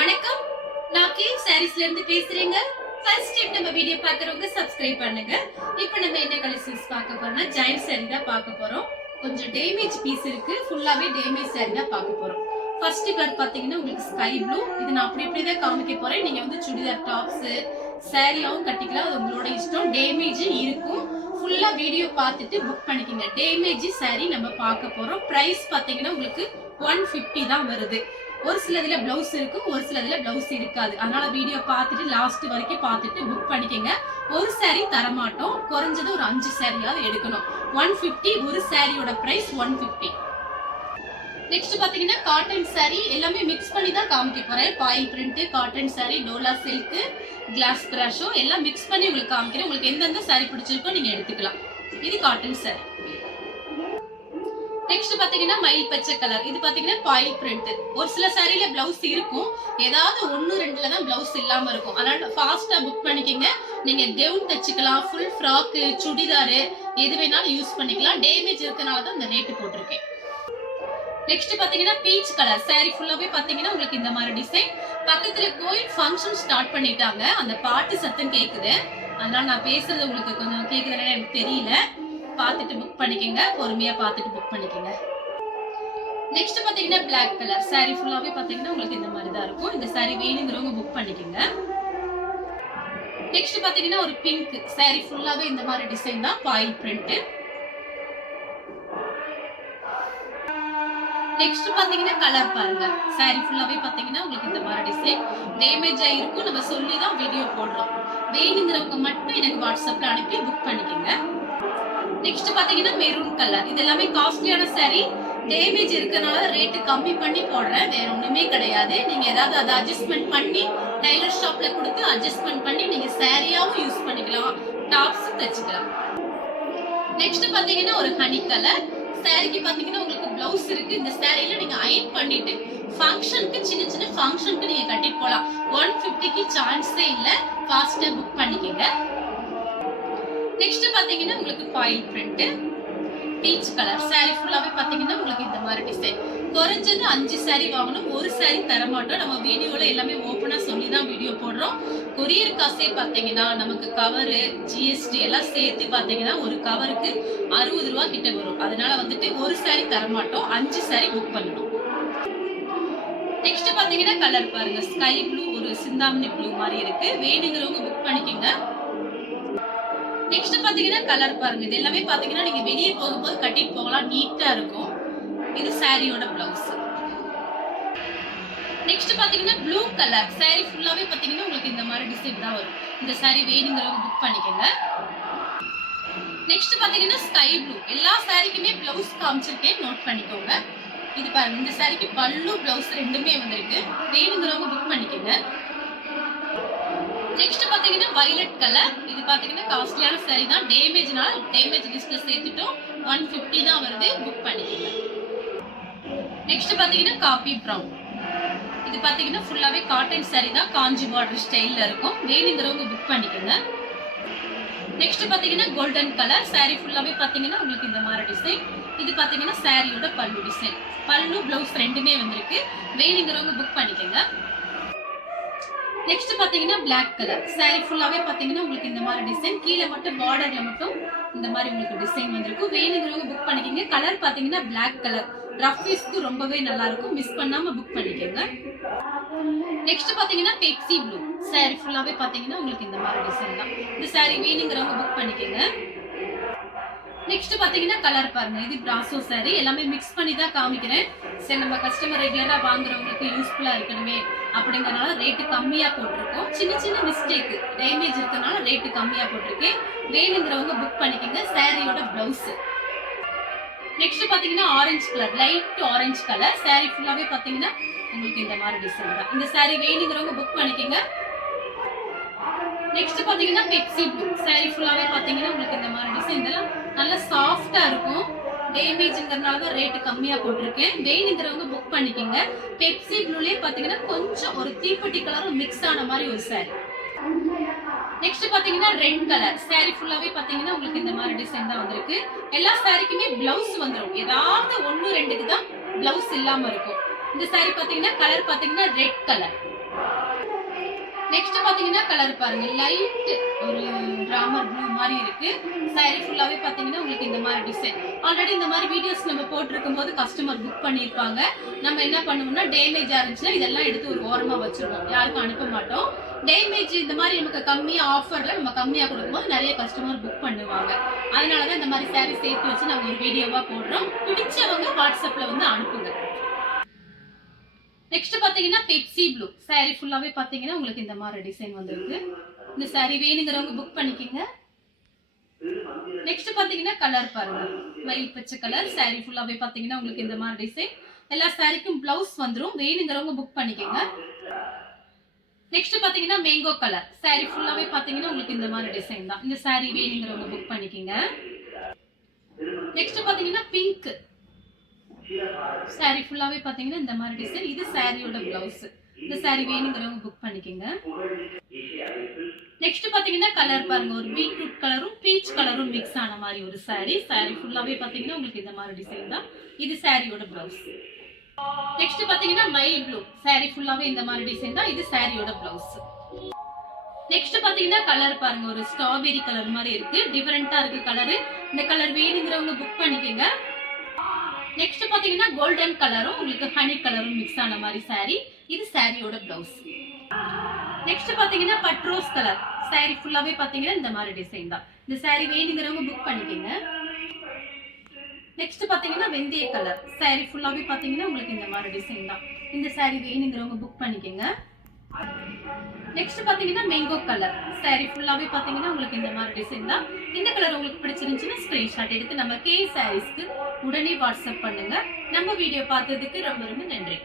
வணக்கம், நான் கே சாரீஸ்ல இருந்து பேசுறேங்க. ஃபர்ஸ்ட் டைம் நம்ம வீடியோ பார்க்கறவங்க சப்ஸ்கிரைப் பண்ணுங்க. இப்போ நம்ம என்ன கலெக்ஷன்ஸ் பார்க்க போறோம்னா ஜாயிண்ட் சாரி தான் பார்க்க போறோம். கொஞ்சம் டேமேஜ் பீஸ் இருக்கு, ஃபுல்லாவே டேமேஜ் சாரி தான் பார்க்க போறோம். ஃபர்ஸ்ட் கலர் பாத்தீங்கன்னா உங்களுக்கு ஸ்கை ப்ளூ. இது நான் அப்படி தான் காமிக்க போறேன். நீங்க வந்து சுடிதார் டாப்ஸ் சாரியாவும் கட்டிக்கலாம், அது உங்களோட இஷ்டம். டேமேஜ் இருக்கும், ஃபுல்லா வீடியோ பார்த்துட்டு புக் பண்ணிக்கங்க. டேமேஜ் சாரி நம்ம பார்க்க போறோம். பிரைஸ் பாத்தீங்கன்னா உங்களுக்கு 150 தான் வருது. ஒரு சிலதுல பிளவுஸ் இருக்கு, ஒரு சிலதுல பிளவுஸ் இருக்காது. அதனால வீடியோ பார்த்துட்டு லாஸ்ட் வரைக்கும் பார்த்துட்டு புக் பண்ணிக்கங்க. ஒரு சாரி தரமாட்டோம், குறைஞ்சது ஒரு 5 சாரியாவது எடுக்கணும். 150 ஒரு சாரியோட பிரைஸ் 150. நெக்ஸ்ட் பாத்தீங்கன்னா காட்டன் சாரி எல்லாமே மிக்ஸ் பண்ணி தான் காமிக்க போறேன். Voile print, cotton sari, dola silk, கிளாஸ் கிராஷோ எல்லாம் மிக்ஸ் பண்ணி உங்களுக்கு காமிக்கிறேன். உங்களுக்கு எந்தெந்த சாரி பிடிச்சிருக்கோ நீங்க எடுத்துக்கலாம். இது காட்டன் சாரி. நெக்ஸ்ட் பாத்தீங்கன்னா மயில் பச்சை கலர். இது பாத்தீங்கன்னா பாயில் பிரிண்ட். ஒரு சில சாரில பிளவுஸ் இருக்கும், ஏதாவது 1-2ல தான் பிளவுஸ் இல்லாம இருக்கும். அதனால ஃபாஸ்டா புக் பண்ணிக்கங்க. நீங்க கவுன் தச்சுக்கலாம், ஃபுல் ஃப்ராக், சுடிதார் எது வேணாலும் யூஸ் பண்ணிக்கலாம். டேமேஜ் இருக்கனால தான் இந்த ரேட் போட்டிருக்கேன். நெக்ஸ்ட் பாத்தீங்கன்னா பீச் கலர் சாரி. ஃபுல்லாவே பாத்தீங்கன்னா உங்களுக்கு இந்த மாதிரி டிசைன். பக்கத்துல கோயில் ஃபங்க்ஷன் ஸ்டார்ட் பண்ணிட்டாங்க, அந்த பாட்டு சத்தம் கேக்குது. அதனால நான் பேசுறது உங்களுக்கு கொஞ்சம் கேக்குதுன்னு எனக்கு தெரியல. பார்த்துட்டு புக் பண்ணிக்கங்க, பொறுமையா பார்த்துட்டு புக் பண்ணிக்கங்க. நெக்ஸ்ட் பாத்தீங்கன்னா பிளாக் கலர் சாரி. ஃபுல்லாவே பாத்தீங்கன்னா உங்களுக்கு இந்த மாதிரி தான் இருக்கும். இந்த சாரி வேணுங்கிறவங்க புக் பண்ணிக்கங்க. நெக்ஸ்ட் பாத்தீங்கன்னா ஒரு பிங்க் சாரி. ஃபுல்லாவே இந்த மாதிரி டிசைன் தான், பாயில் பிரிண்ட். நெக்ஸ்ட் பாத்தீங்கன்னா கலர் பாருங்க. சாரி ஃபுல்லாவே பாத்தீங்கன்னா உங்களுக்கு இந்த மாதிரி டிசைன். டேமேஜ் ஆயிருக்கும், நம்ம சொல்லி தான் வீடியோ போடுறோம். வேணுங்கிறவங்க மட்டும் எனக்கு வாட்ஸ்அப்ல அனுப்பி புக் பண்ணிக்கங்க. நெக்ஸ்ட் பாத்தீங்கன்னா மெரூன் கலர். இது எல்லாமே காஸ்ட்லியான சாரி. டேமேஜ் இருக்கனால ரேட் கம்மி பண்ணி போடுறேன், வேற ஒண்ணுமே கிடையாது. நீங்க ஏதாவது அதை அட்ஜஸ்ட்மெண்ட் பண்ணி டைலர் ஷாப்ல கொடுத்து அட்ஜஸ்ட்மெண்ட் பண்ணி நீங்க சாரியாவும் யூஸ் பண்ணிக்கலாம், டாப்ஸ் தச்சுக்கலாம். நெக்ஸ்ட் பாத்தீங்கன்னா ஒரு ஹனி கலர் சாரிக்கு பாத்தீங்கன்னா உங்களுக்கு பிளவுஸ் இருக்கு. இந்த சாரியில நீங்க அயர்ன் பண்ணிட்டு ஃபங்க்ஷனுக்கு, சின்ன சின்ன ஃபங்க்ஷனுக்கு நீங்க கட்டிட்டு போலாம். 150க்கு சான்ஸே இல்ல, ஃபாஸ்டா புக் பண்ணிக்கங்க. நெக்ஸ்ட் பாத்தீங்கன்னா உங்களுக்கு boil print, peach colour sorry. ஃபுல்லாவே பாத்தீங்கன்னா உங்களுக்கு இந்த மாதிரி டிசைன். குறைஞ்சது 5 சாரி வாங்கணும், ஒரு சாரி தர மாட்டோம். நம்ம வீடியோல எல்லாமே ஓப்பனா சொல்லி தான் வீடியோ போடுறோம். கொரியர் காசே பாத்தீங்கன்னா நமக்கு கவர், ஜிஎஸ்டி எல்லாம் சேர்த்து பாத்தீங்கன்னா ஒரு கவருக்கு 60 ரூபாய் கிட்ட வரும். அதனால வந்துட்டு ஒரு சாரி தர மாட்டோம், 5 சாரி புக் பண்ணணும். நெக்ஸ்ட் பாத்தீங்கன்னா கலர் பாருங்க, ஸ்கை ப்ளூ, ஒரு சிந்தாமணி ப்ளூ மாதிரி இருக்கு. வேணுங்கிறவங்க புக் பண்ணிக்கங்க. நெக்ஸ்ட் பாத்தீங்கன்னா கலர் பாருங்க. இது எல்லாமே பாத்தீங்கன்னா நீங்க வெளியே போகும்போது கட்டிட்டு போகலாம், நீட்டா இருக்கும். இது சாரியோட பிளவுஸ். நெக்ஸ்ட் பாத்தீங்கன்னா ப்ளூ கலர் சாரி. ஃபுல்லாவே பாத்தீங்கன்னா உங்களுக்கு இந்த மாதிரி டிசைன் தான் வரும். இந்த சாரி வேணுங்கிறவங்க புக் பண்ணிக்கங்க. நெக்ஸ்ட் பாத்தீங்கன்னா ஸ்கை ப்ளூ. எல்லா சாரிக்குமே பிளவுஸ் காமிச்சிருக்கேன், நோட் பண்ணிக்கோங்க. இது பாருங்க, இந்த சாரிக்கு பல்லு பிளவுஸ் ரெண்டுமே வந்திருக்கு. வேணுங்கிறவங்க புக் பண்ணிக்கங்க. நெக்ஸ்ட் பாத்தீங்கன்னா வயலட் கலர். இது பாத்தீங்கன்னா காஸ்ட்லியான சாரி தான், டேமேஜ்னால டேமேஜ் லிஸ்ட்ல சேர்த்துட்டோம். 150 தான் வருது, புக் பண்ணிக்கங்க. நெக்ஸ்ட் பாத்தீங்கன்னா காபி பிரவுன். இது பாத்தீங்கன்னா ஃபுல்லாவே காட்டன் சாரி தான், காஞ்சி பார்டர் ஸ்டைல்ல இருக்கும். வேணுங்கிறவங்க புக் பண்ணிக்கங்க. நெக்ஸ்ட் பாத்தீங்கன்னா கோல்டன் கலர் சாரி. ஃபுல்லாவே பாத்தீங்கன்னா உங்களுக்கு இந்த மாதிரி டிசைன். இது பாத்தீங்கன்னா சாரியோட பல்லு டிசைன். பல்லு பிளவுஸ் ரெண்டுமே வந்திருக்கு. வேணுங்கிறவங்க புக் பண்ணிக்கங்க. நெக்ஸ்ட் பாத்தீங்கன்னா பிளாக் கலர் சாரி. ஃபுல்லாவே பாத்தீங்கன்னா உங்களுக்கு இந்த மாதிரி டிசைன். கீழே மட்டும் பார்டர்ல மட்டும் இந்த மாதிரி உங்களுக்கு டிசைன் வந்திருக்கும். வேணுங்கிறவங்க புக் பண்ணிக்கங்க. கலர் பாத்தீங்கன்னா பிளாக் கலர், ரஃப் யூஸ்க்கு ரொம்பவே நல்லா இருக்கும். மிஸ் பண்ணாம புக் பண்ணிக்கங்க. நெக்ஸ்ட் பாத்தீங்கன்னா பெப்சி ப்ளூ சாரி. ஃபுல்லாவே பாத்தீங்கன்னா உங்களுக்கு இந்த மாதிரி டிசைன் தான். இந்த சாரி வேணுங்கிறவங்க புக் பண்ணிக்கங்க. நெக்ஸ்ட் பாத்தீங்கன்னா கலர் பாருங்க, இது பிராசோ சாரி. எல்லாமே மிக்ஸ் பண்ணி தான் காமிக்கிறேன். சரி, நம்ம கஸ்டமர் ரெகுலரா வாங்குறவங்களுக்கு யூஸ்ஃபுல்லா இருக்கணுமே அப்படிங்கறனால ரேட்டு கம்மியா போட்டிருக்கோம். சின்ன சின்ன மிஸ்டேக், டேமேஜ் இருக்கனால ரேட்டு கம்மியா போட்டிருக்கேன். வேணுங்கிறவங்க புக் பண்ணிக்கங்க. சாரியோட பிளவுஸ். நெக்ஸ்ட் பாத்தீங்கன்னா orange colour, light orange colour sorry. ஃபுல்லாவே பாத்தீங்கன்னா உங்களுக்கு இந்த மாதிரி டிசைன் தான். இந்த சாரி வேணுங்கிறவங்க புக் பண்ணிக்கங்க. நெக்ஸ்ட் பாத்தீங்கன்னா பெப்சி ப்ளூ சாரி. ஃபுல்லாவே பாத்தீங்கன்னா உங்களுக்கு இந்த மாதிரி டிசைன். இதெல்லாம் நல்லா சாஃப்டா இருக்கும். டேமேஜ்ங்கறனால தான் ரேட் கம்மியா போட்டிருக்கேன். வேணுங்கிறவங்க புக் பண்ணிக்கங்க. பெப்சி ப்ளூலயே பாத்தீங்கன்னா கொஞ்சம் ஒரு தீப்பெட்டி கலரும் மிக்ஸ் ஆன மாதிரி ஒரு சாரி. நெக்ஸ்ட் பாத்தீங்கன்னா ரெட் கலர் சாரி. ஃபுல்லாவே பாத்தீங்கன்னா உங்களுக்கு இந்த மாதிரி டிசைன் தான் வந்திருக்கு. எல்லா சாரிக்குமே பிளவுஸ் வந்துடும், ஏதாவது 1-2க்கு தான் பிளவுஸ் இல்லாம இருக்கும். இந்த சாரி பாத்தீங்கன்னா கலர் பாத்தீங்கன்னா ரெட் கலர். நெக்ஸ்ட் பாத்தீங்கன்னா கலர் பாருங்க, லைட் ஒரு ராமர் ப்ளூ மாதிரி இருக்கு. சாரி ஃபுல்லாவே பாத்தீங்கன்னா உங்களுக்கு இந்த மாதிரி டிசைன். ஆல்ரெடி இந்த மாதிரி வீடியோஸ் நம்ம போட்டிருக்கும் போது கஸ்டமர் புக் பண்ணியிருப்பாங்க. நம்ம என்ன பண்ணுவோம்னா டேமேஜா இருந்துச்சுன்னா இதெல்லாம் எடுத்து ஒரு ஓரமா வச்சிருவோம், யாருக்கும் அனுப்ப மாட்டோம். டேமேஜ் இந்த மாதிரி நமக்கு கம்மியா ஆஃபர்ல நம்ம கம்மியா கொடுக்கும்போது நிறைய கஸ்டமர் புக் பண்ணுவாங்க. அதனாலதான் இந்த மாதிரி சாரி சேர்த்து வச்சு நாங்க ஒரு வீடியோவா போடுறோம். பிடிச்சவங்க வாட்ஸ்அப்ல வந்து அனுப்புங்க. நெக்ஸ்ட் பாத்தீங்கன்னா பெப்சி ப்ளூ சாரி ஃபுல்லாவே பாத்தீங்கன்னா உங்களுக்கு இந்த மாதிரி டிசைன் வந்திருக்கு. இந்த சாரி வேணுங்கிறவங்க புக் பண்ணிக்கங்க. நெக்ஸ்ட் பாத்தீங்கன்னா கலர் பாருங்க, மயில் பச்சை கலர். சாரி ஃபுல்லாவே பாத்தீங்கன்னா உங்களுக்கு இந்த மாதிரி டிசைன். எல்லா சாரிக்கும் பிளவுஸ் வந்துரும், வேணுங்கிறவங்க புக் பண்ணிக்கங்க. நெக்ஸ்ட் பாத்தீங்கன்னா மேங்கோ கலர். சாரி ஃபுல்லாவே பாத்தீங்கன்னா உங்களுக்கு இந்த மாதிரி டிசைன் தான். இந்த சாரி வேணுங்கிறவங்க புக் பண்ணிக்கங்க. நெக்ஸ்ட் பாத்தீங்கன்னா பிங்க் சாரி ஃபுல்லாவே பாத்தீங்கன்னா இந்த மாதிரி டிசைன். இது சாரியோட பிளவுஸ். இந்த சாரி வேணுங்கிறவங்க புக் பண்ணிக்கங்க. நெக்ஸ்ட் பாத்தீங்கன்னா கலர் பாருங்க, ஒரு பீட்ரூட் கலரும் பீச் கலரும் மிக்ஸ் ஆன மாதிரி ஒரு சாரி. சாரி ஃபுல்லாவே பாத்தீங்கன்னா உங்களுக்கு இந்த மாதிரி டிசைன் தான். இது சாரியோட பிளவுஸ். நெக்ஸ்ட் பாத்தீங்கன்னா மயில் ப்ளூ சாரி ஃபுல்லாவே இந்த மாதிரி டிசைன் தான். இது சாரியோட பிளவுஸ். நெக்ஸ்ட் பாத்தீங்கன்னா கலர் பாருங்க, ஒரு ஸ்ட்ராபெரி கலர் மாதிரி இருக்கு, டிஃபரெண்டா இருக்கு கலர். இந்த கலர் வேணுங்கிறவங்க புக் பண்ணிக்கங்க. நெக்ஸ்ட் பாத்தீங்கன்னா கோல்டன் கலரும் உங்களுக்கு ஹனி கலரும் மிக்ஸ் ஆன மாதிரி சாரி. இது சாரியோட பிளவுஸ். நெக்ஸ்ட் பாத்தீங்கன்னா பட்ரோஸ் கலர். சாரி ஃபுல்லாவே பாத்தீங்கன்னா இந்த மாதிரி டிசைன் தான். இந்த சாரி வேணுங்கிறவங்க புக் பண்ணிக்கங்க. நெக்ஸ்ட் பாத்தீங்கன்னா வெந்தய கலர். சாரி ஃபுல்லாவே பாத்தீங்கன்னா உங்களுக்கு இந்த மாதிரி டிசைன் தான். இந்த சாரி வேணுங்கிறவங்க புக் பண்ணிக்கங்க. நெக்ஸ்ட் பாத்தீங்கன்னா மேங்கோ கலர். சாரி ஃபுல்லாவே பாத்தீங்கன்னா உங்களுக்கு இந்த மாதிரி டிசைன் தான். இந்த கலர் உங்களுக்கு பிடிச்சிருந்துச்சுன்னா ஸ்கிரீன்ஷாட் எடுத்து நம்ம கே சாரீஸ்க்கு உடனே வாட்ஸ்அப் பண்ணுங்க. நம்ம வீடியோ பார்த்ததுக்கு ரொம்ப ரொம்ப நன்றி.